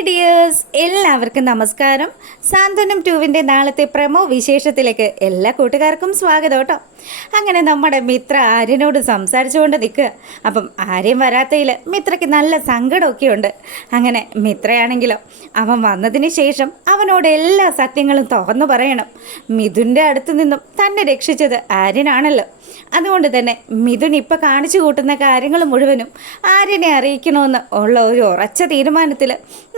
Hi dears, എല്ലാവർക്കും നമസ്കാരം. സാന്ത്വനം 2 നാളത്തെ പ്രമോ വിശേഷത്തിലേക്ക് എല്ലാ കൂട്ടുകാർക്കും സ്വാഗതം കേട്ടോ. അങ്ങനെ നമ്മുടെ മിത്ര ആര്യനോട് സംസാരിച്ചുകൊണ്ട് നിൽക്കുക. അപ്പം ആര്യം വരാത്തതിൽ മിത്രയ്ക്ക് നല്ല സങ്കടമൊക്കെ ഉണ്ട്. അങ്ങനെ മിത്രയാണെങ്കിലോ അവൻ വന്നതിന് ശേഷം അവനോട് എല്ലാ സത്യങ്ങളും തുറന്നു പറയണം. മിഥുൻ്റെ അടുത്ത് നിന്നും തന്നെ രക്ഷിച്ചത് ആര്യനാണല്ലോ. അതുകൊണ്ട് തന്നെ മിഥുൻ ഇപ്പം കാണിച്ചു കൂട്ടുന്ന കാര്യങ്ങൾ മുഴുവനും ആര്യനെ അറിയിക്കണമെന്ന് ഉള്ള ഒരു ഉറച്ച തീരുമാനത്തിൽ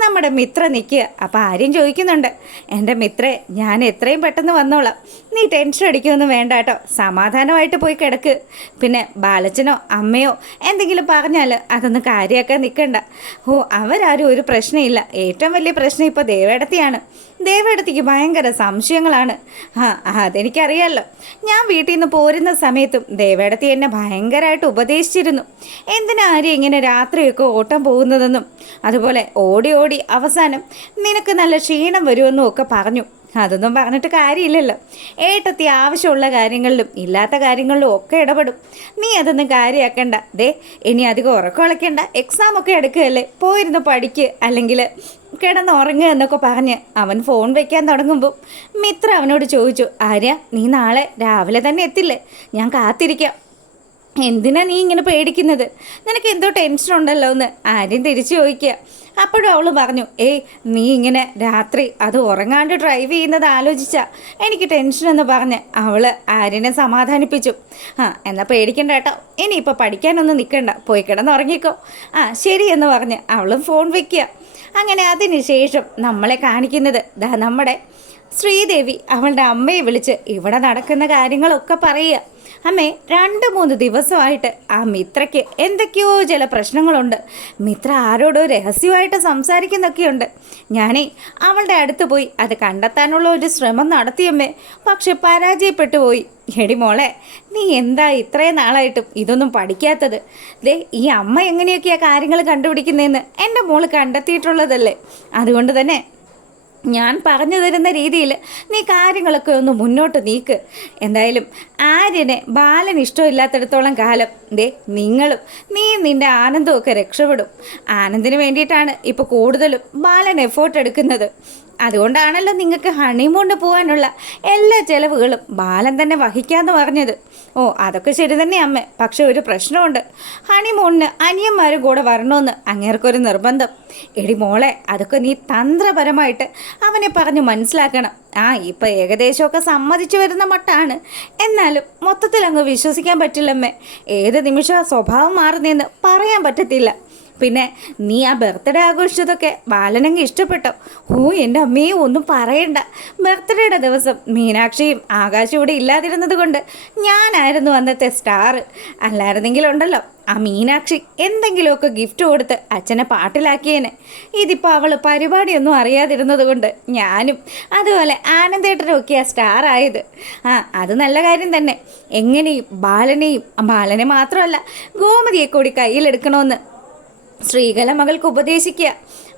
നമ്മുടെ മിത്ര നിൽക്കുക. അപ്പോൾ ആര്യം ചോദിക്കുന്നുണ്ട്, എൻ്റെ മിത്രേ, ഞാൻ എത്രയും പെട്ടെന്ന് വന്നോളാം, നീ ടെൻഷൻ അടിക്കുകയൊന്നും വേണ്ട കേട്ടോ, സമാധാനമായിട്ട് പോയി കിടക്ക്. പിന്നെ ബാലച്ചനോ അമ്മയോ എന്തെങ്കിലും പറഞ്ഞാൽ അതൊന്നും കാര്യമാക്കാൻ നിൽക്കണ്ട. അവരാരും ഒരു പ്രശ്നമില്ല. ഏറ്റവും വലിയ പ്രശ്നം ഇപ്പോൾ ദേവേടത്തിയാണ്. ദേവേടത്തിക്ക് ഭയങ്കര സംശയങ്ങളാണ്. അതെനിക്കറിയാമല്ലോ. ഞാൻ വീട്ടിൽ നിന്ന് പോരുന്ന സമയത്തും ദേവേടത്തി എന്നെ ഭയങ്കരമായിട്ട് ഉപദേശിച്ചിരുന്നു. എന്തിനാ ആര്യം ഇങ്ങനെ രാത്രിയൊക്കെ ഓട്ടം പോകുന്നതെന്നും അതുപോലെ ഓടി ഓടി അവസാനം നിനക്ക് നല്ല ക്ഷീണം വരുമെന്നും ഒക്കെ പറഞ്ഞു. അതൊന്നും പറഞ്ഞിട്ട് കാര്യമില്ലല്ലോ. ഏട്ടത്തി ആവശ്യമുള്ള കാര്യങ്ങളിലും ഇല്ലാത്ത കാര്യങ്ങളിലും ഒക്കെ ഇടപെടും. നീ അതൊന്നും കാര്യമാക്കണ്ട. ഇനി അധികം ഉറക്കം എക്സാം ഒക്കെ എടുക്കുകയല്ലേ, പോയിരുന്ന് പഠിക്ക്, അല്ലെങ്കിൽ കിടന്നുറങ്ങുക എന്നൊക്കെ പറഞ്ഞ് അവൻ ഫോൺ വയ്ക്കാൻ തുടങ്ങുമ്പോൾ മിത്ര അവനോട് ചോദിച്ചു, ആര്യ, നീ നാളെ രാവിലെ തന്നെ എത്തില്ലേ? ഞാൻ കാത്തിരിക്കാം. എന്തിനാ നീ ഇങ്ങനെ പേടിക്കുന്നത്? നിനക്ക് എന്തോ ടെൻഷൻ ഉണ്ടല്ലോ എന്ന് ആര്യം തിരിച്ചു ചോദിക്കുക. അപ്പോഴും അവൾ പറഞ്ഞു, നീ ഇങ്ങനെ രാത്രി അത് ഉറങ്ങാണ്ട് ഡ്രൈവ് ചെയ്യുന്നത് ആലോചിച്ചാൽ എനിക്ക് ടെൻഷൻ എന്ന് പറഞ്ഞ് അവൾ ആര്യനെ സമാധാനിപ്പിച്ചു. എന്നാൽ പേടിക്കണ്ട കേട്ടോ, ഇനിയിപ്പോൾ പഠിക്കാനൊന്നും നിൽക്കണ്ട, പോയി കിടന്നുറങ്ങിക്കോ. ശരി എന്ന് പറഞ്ഞ് അവളും ഫോൺ വയ്ക്കുക. അങ്ങനെ അതിന് ശേഷം നമ്മളെ കാണിക്കുന്നത് നമ്മുടെ ശ്രീദേവി അവളുടെ അമ്മയെ വിളിച്ച് ഇവിടെ നടക്കുന്ന കാര്യങ്ങളൊക്കെ പറയുക. അമ്മേ, 2-3 ദിവസമായിട്ട് ആ മിത്രയ്ക്ക് എന്തൊക്കെയോ ചില പ്രശ്നങ്ങളുണ്ട്. മിത്ര ആരോടോ രഹസ്യമായിട്ട് സംസാരിക്കുന്നൊക്കെയുണ്ട്. ഞാനേ അവളുടെ അടുത്ത് പോയി അത് കണ്ടെത്താനുള്ള ഒരു ശ്രമം നടത്തിയമ്മേ, പക്ഷെ പരാജയപ്പെട്ടു പോയി. എടി മോളെ, നീ എന്താ ഇത്രയും നാളായിട്ടും ഇതൊന്നും പഠിക്കാത്തത്? ഈ അമ്മ എങ്ങനെയൊക്കെയാണ് കാര്യങ്ങൾ കണ്ടുപിടിക്കുന്നതെന്ന് എൻ്റെ മോള് കണ്ടെത്തിയിട്ടുള്ളതല്ലേ. അതുകൊണ്ട് തന്നെ ഞാൻ പറഞ്ഞു തരുന്ന രീതിയിൽ നീ കാര്യങ്ങളൊക്കെ ഒന്ന് മുന്നോട്ട് നീക്ക്. എന്തായാലും ആര്യനെ ബാലൻ ഇഷ്ടമില്ലാത്തിടത്തോളം കാലം നിങ്ങളും നിൻ്റെ ആനന്ദമൊക്കെ രക്ഷപ്പെടും. ആനന്ദിന് വേണ്ടിയിട്ടാണ് ഇപ്പോൾ കൂടുതലും ബാലൻ എഫേർട്ട് എടുക്കുന്നത്. അതുകൊണ്ടാണല്ലോ നിങ്ങൾക്ക് ഹണിമൂണിന് പോകാനുള്ള എല്ലാ ചിലവുകളും ബാലൻ തന്നെ വഹിക്കാമെന്ന് പറഞ്ഞത്. അതൊക്കെ ശരി തന്നെ അമ്മേ, പക്ഷെ ഒരു പ്രശ്നമുണ്ട്. ഹണിമൂണിന് അനിയന്മാരും കൂടെ വരണമെന്ന് അങ്ങേർക്കൊരു നിർബന്ധം. എടി മോളെ, അതൊക്കെ നീ തന്ത്രപരമായിട്ട് അവനെ പറഞ്ഞ് മനസ്സിലാക്കണം. ഇപ്പം ഏകദേശമൊക്കെ സമ്മതിച്ചു വരുന്ന മട്ടാണ്. എന്നാലും മൊത്തത്തിൽ അങ്ങ് വിശ്വസിക്കാൻ പറ്റില്ലമ്മേ. ഏത് നിമിഷം സ്വഭാവം മാറുന്നതെന്ന് പറയാൻ പറ്റത്തില്ല. പിന്നെ നീ ആ ബർത്ത്ഡേ ആഘോഷിച്ചതൊക്കെ ബാലനങ്ങ് ഇഷ്ടപ്പെട്ടോ? എൻ്റെ അമ്മയെ ഒന്നും പറയണ്ട. ബർത്ത്ഡേയുടെ ദിവസം മീനാക്ഷിയും ആകാശവും ഇവിടെ ഇല്ലാതിരുന്നത് കൊണ്ട് ഞാനായിരുന്നു അന്നത്തെ സ്റ്റാർ. അല്ലായിരുന്നെങ്കിലുണ്ടല്ലോ ആ മീനാക്ഷി എന്തെങ്കിലുമൊക്കെ ഗിഫ്റ്റ് കൊടുത്ത് അച്ഛനെ പാട്ടിലാക്കിയേനെ. ഇതിപ്പോൾ അവൾ പരിപാടിയൊന്നും അറിയാതിരുന്നത് കൊണ്ട് ഞാനും അതുപോലെ ആനന്ദേട്ടനും ഒക്കെയാണ് സ്റ്റാർ ആയത്. അത് നല്ല കാര്യം തന്നെ. എങ്ങനെയും ബാലനെ മാത്രമല്ല ഗോമതിയെ കൂടി കയ്യിലെടുക്കണമെന്ന് ശ്രീകല മകൾക്ക് ഉപദേശിക്കുക.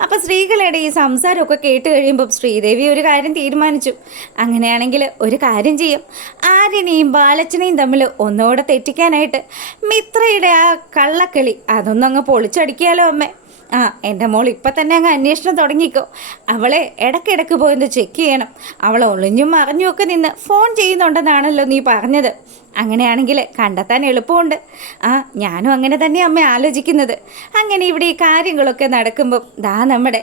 അപ്പോൾ ശ്രീകലയുടെ ഈ സംസാരമൊക്കെ കേട്ട് കഴിയുമ്പം ശ്രീദേവി ഒരു കാര്യം തീരുമാനിച്ചു. അങ്ങനെയാണെങ്കിൽ ഒരു കാര്യം ചെയ്യും, ആര്യനെയും ബാലച്ചനെയും തമ്മിൽ ഒന്നുകൂടെ തെറ്റിക്കാനായിട്ട് മിത്രയുടെ ആ കള്ളക്കളി അതൊന്നങ്ങ് പൊളിച്ചടിക്കാലോ അമ്മേ. എൻ്റെ മോൾ ഇപ്പം തന്നെ അങ്ങ് അന്വേഷണം തുടങ്ങിക്കോ. അവളെ ഇടയ്ക്കിടയ്ക്ക് പോയിന്ന് ചെക്ക് ചെയ്യണം. അവൾ ഒളിഞ്ഞും മറിഞ്ഞും ഒക്കെ നിന്ന് ഫോൺ ചെയ്യുന്നുണ്ടെന്നാണല്ലോ നീ പറഞ്ഞത്. അങ്ങനെയാണെങ്കിൽ കണ്ടെത്താൻ എളുപ്പമുണ്ട്. ഞാനും അങ്ങനെ തന്നെ അമ്മ ആലോചിക്കുന്നത്. അങ്ങനെ ഇവിടെ ഈ കാര്യങ്ങളൊക്കെ നടക്കുമ്പം നമ്മുടെ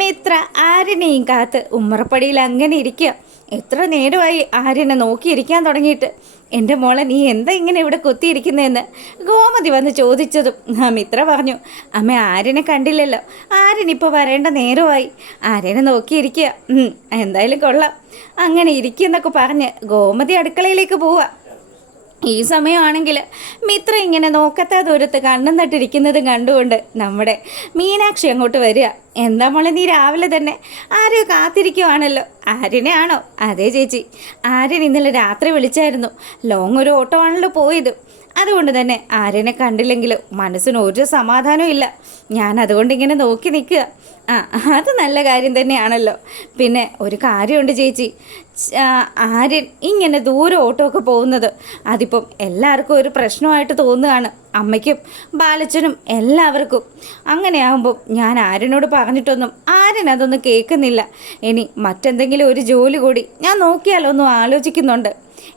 മിത്ര ആര്യനെയും കാത്ത് ഉമ്മറപ്പടിയിൽ അങ്ങനെ ഇരിക്കുക. എത്ര നേരമായി ആര്യനെ നോക്കിയിരിക്കാൻ തുടങ്ങിയിട്ട്. എൻ്റെ മോളെ, നീ എന്താ ഇങ്ങനെ ഇവിടെ കുത്തിയിരിക്കുന്നതെന്ന് ഗോമതി വന്ന് ചോദിച്ചതും മിത്ര പറഞ്ഞു, അമ്മ ആര്യനെ കണ്ടില്ലല്ലോ, ആര്യനിപ്പോൾ വരേണ്ട നേരമായി, ആര്യനെ നോക്കിയിരിക്കുക. എന്തായാലും കൊള്ളാം. അങ്ങനെ ഇരിക്കുന്നൊക്കെ പറഞ്ഞ് ഗോമതി അടുക്കളയിലേക്ക് പോവുക. ഈ സമയമാണെങ്കിൽ മിത്ര ഇങ്ങനെ നോക്കത്ത ദൂരത്ത് കണ്ണും നട്ടിരിക്കുന്നതും കണ്ടുകൊണ്ട് നമ്മുടെ മീനാക്ഷി അങ്ങോട്ട് വരിക. എന്താ മോളെ, നീ രാവിലെ തന്നെ ആരെയോ കാത്തിരിക്കുവാണല്ലോ? ആര്യനെ ആണോ? അതെ ചേച്ചി, ആര്യൻ ഇന്നലെ രാത്രി വിളിച്ചായിരുന്നു. ലോങ് ഒരു ഓട്ടോ ആണല്ലോ പോയത്. അതുകൊണ്ട് തന്നെ ആര്യനെ കണ്ടില്ലെങ്കിൽ മനസ്സിന് ഒരു സമാധാനവും ഇല്ല. ഞാൻ അതുകൊണ്ട് ഇങ്ങനെ നോക്കി നിൽക്കുക. ആ, അത് നല്ല കാര്യം തന്നെയാണല്ലോ. പിന്നെ ഒരു കാര്യമുണ്ട് ചേച്ചി, ആര്യൻ ഇങ്ങനെ ദൂരെ ഓട്ടോ ഒക്കെ പോകുന്നത് അതിപ്പം എല്ലാവർക്കും ഒരു പ്രശ്നമായിട്ട് തോന്നുകയാണ്. അമ്മയ്ക്കും ബാലച്ചനും എല്ലാവർക്കും. അങ്ങനെയാകുമ്പോൾ ഞാൻ ആര്യനോട് പറഞ്ഞിട്ടൊന്നും ആര്യൻ അതൊന്നും കേൾക്കുന്നില്ല. ഇനി മറ്റെന്തെങ്കിലും ഒരു ജോലി കൂടി ഞാൻ നോക്കിയാലൊന്നും ആലോചിക്കുന്നുണ്ട്.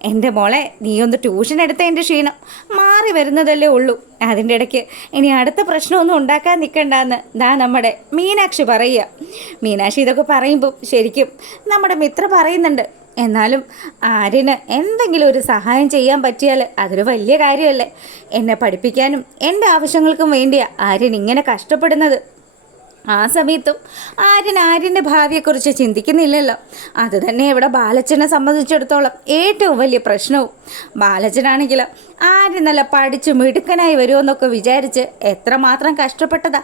എൻ്റെ മോളെ, നീ ഒന്ന് ട്യൂഷൻ എടുത്തതിൻ്റെ ക്ഷീണം മാറി വരുന്നതല്ലേ ഉള്ളൂ. അതിൻ്റെ ഇടയ്ക്ക് ഇനി അടുത്ത പ്രശ്നമൊന്നും ഉണ്ടാക്കാൻ നിൽക്കണ്ടെന്ന് നമ്മുടെ മീനാക്ഷി പറയുക. മീനാക്ഷി ഇതൊക്കെ പറയുമ്പോൾ ശരിക്കും നമ്മുടെ മിത്ര പറയുന്നുണ്ട്. എന്നാലും ആര്യന് എന്തെങ്കിലും ഒരു സഹായം ചെയ്യാൻ പറ്റിയാൽ അതൊരു വലിയ കാര്യമല്ലേ. എന്നെ പഠിപ്പിക്കാനും എൻ്റെ ആവശ്യങ്ങൾക്കും വേണ്ടിയാണ് ആര്യൻ ഇങ്ങനെ കഷ്ടപ്പെടുന്നത്. ആ സമയത്തും ആര്യൻ്റെ ഭാവിയെക്കുറിച്ച് ചിന്തിക്കുന്നില്ലല്ലോ. അത് തന്നെ ഇവിടെ ബാലച്ചനെ സംബന്ധിച്ചിടത്തോളം ഏറ്റവും വലിയ പ്രശ്നവും. ബാലച്ചനാണെങ്കിലും ആര്യൻ നല്ല പഠിച്ച് മിടുക്കനായി വരുമെന്നൊക്കെ വിചാരിച്ച് എത്രമാത്രം കഷ്ടപ്പെട്ടതാ.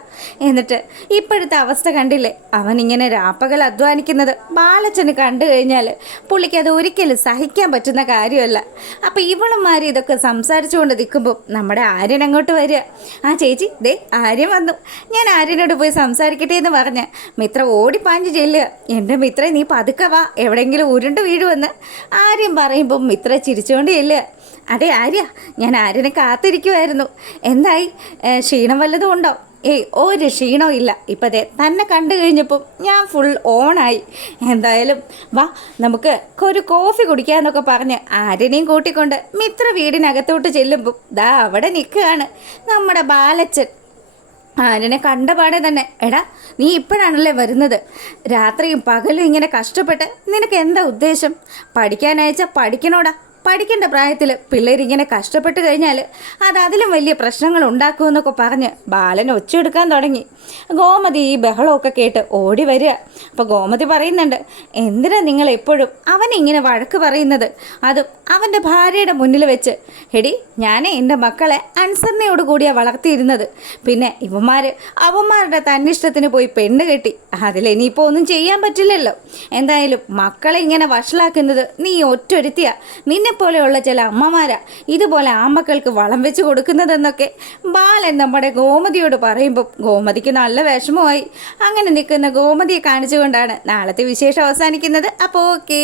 എന്നിട്ട് ഇപ്പോഴത്തെ അവസ്ഥ കണ്ടില്ലേ, അവനിങ്ങനെ രാപ്പകൽ അധ്വാനിക്കുന്നത് ബാലച്ചന് കണ്ടു കഴിഞ്ഞാൽ പുള്ളിക്ക് അത് ഒരിക്കലും സഹിക്കാൻ പറ്റുന്ന കാര്യമല്ല. അപ്പം ഇവളുമാർ ഇതൊക്കെ സംസാരിച്ചുകൊണ്ട് നിൽക്കുമ്പോൾ നമ്മുടെ ആര്യൻ അങ്ങോട്ട് വരിക. ആ ചേച്ചി, ദേ ആര്യൻ വന്നു, ഞാൻ ആര്യനോട് പോയി സംസാരിക്കട്ടെ എന്ന് പറഞ്ഞ് മിത്ര ഓടിപ്പാഞ്ഞ് ചെല്ലുക. എൻ്റെ മിത്ര, നീ പതുക്കെ വാ, എവിടെയെങ്കിലും ഉരുണ്ട് വീഴുമെന്ന് ആര്യൻ പറയുമ്പോൾ മിത്ര ചിരിച്ചുകൊണ്ട് ചെല്ലുക. അതെ ആര്യ, ഞാൻ ആര്യനെ കാത്തിരിക്കുമായിരുന്നു. എന്തായി, ക്ഷീണം വല്ലതും ഉണ്ടോ? ഏയ്, ഒരു ക്ഷീണവും ഇല്ല. ഇപ്പതേ തന്നെ കണ്ടു കഴിഞ്ഞപ്പം ഞാൻ ഫുൾ ഓണായി. എന്തായാലും വാ, നമുക്ക് ഒരു കോഫി കുടിക്കാമെന്നൊക്കെ പറഞ്ഞ് ആര്യനെയും കൂട്ടിക്കൊണ്ട് മിത്ര വീടിനകത്തോട്ട് ചെല്ലുമ്പം ദാ അവിടെ നിൽക്കുകയാണ് നമ്മുടെ ബാലച്ചൻ. ആര്യനെ കണ്ടപാടെ തന്നെ, എടാ നീ ഇപ്പോഴാണല്ലേ വരുന്നത്? രാത്രിയും പകലും ഇങ്ങനെ കഷ്ടപ്പെട്ട് നിനക്ക് എന്താ ഉദ്ദേശം? പഠിക്കാനയച്ചാൽ പഠിക്കണോടാ. പഠിക്കേണ്ട പ്രായത്തിൽ പിള്ളേരിങ്ങനെ കഷ്ടപ്പെട്ട് കഴിഞ്ഞാൽ അത് അതിലും വലിയ പ്രശ്നങ്ങൾ ഉണ്ടാക്കുമെന്നൊക്കെ പറഞ്ഞ് ബാലൻ ഒച്ചയെടുക്കാൻ തുടങ്ങി. ഗോമതി ഈ ബഹളമൊക്കെ കേട്ട് ഓടി വരിക. അപ്പോൾ ഗോമതി പറയുന്നുണ്ട്, എന്തിനാ നിങ്ങൾ എപ്പോഴും അവനിങ്ങനെ വഴക്ക് പറയുന്നത്, അതും അവൻ്റെ ഭാര്യയുടെ മുന്നിൽ വെച്ച്? എടി, ഞാനേ എൻ്റെ മക്കളെ അനുസരണയോട് കൂടിയാണ് വളർത്തിയിരുന്നത്. പിന്നെ അവന്മാരുടെ തന്നിഷ്ടത്തിന് പോയി പെണ്ണ് കെട്ടി. അതിലിനിയിപ്പോൾ ഒന്നും ചെയ്യാൻ പറ്റില്ലല്ലോ. എന്തായാലും മക്കളെ ഇങ്ങനെ വഷളാക്കുന്നത് നീ ഒറ്റൊരുത്തിയാ. പോലെയുള്ള ചില അമ്മമാരാ ഇതുപോലെ ആമക്കൾക്ക് വളം വെച്ച് കൊടുക്കുന്നതെന്നൊക്കെ ബാലൻ നമ്മുടെ ഗോമതിയോട് പറയുമ്പോൾ ഗോമതിക്ക് നല്ല വിഷമമായി. അങ്ങനെ നിൽക്കുന്ന ഗോമതിയെ കാണിച്ചുകൊണ്ടാണ് നാളത്തെ വിശേഷം അവസാനിക്കുന്നത്. അപ്പോൾ ഓക്കേ.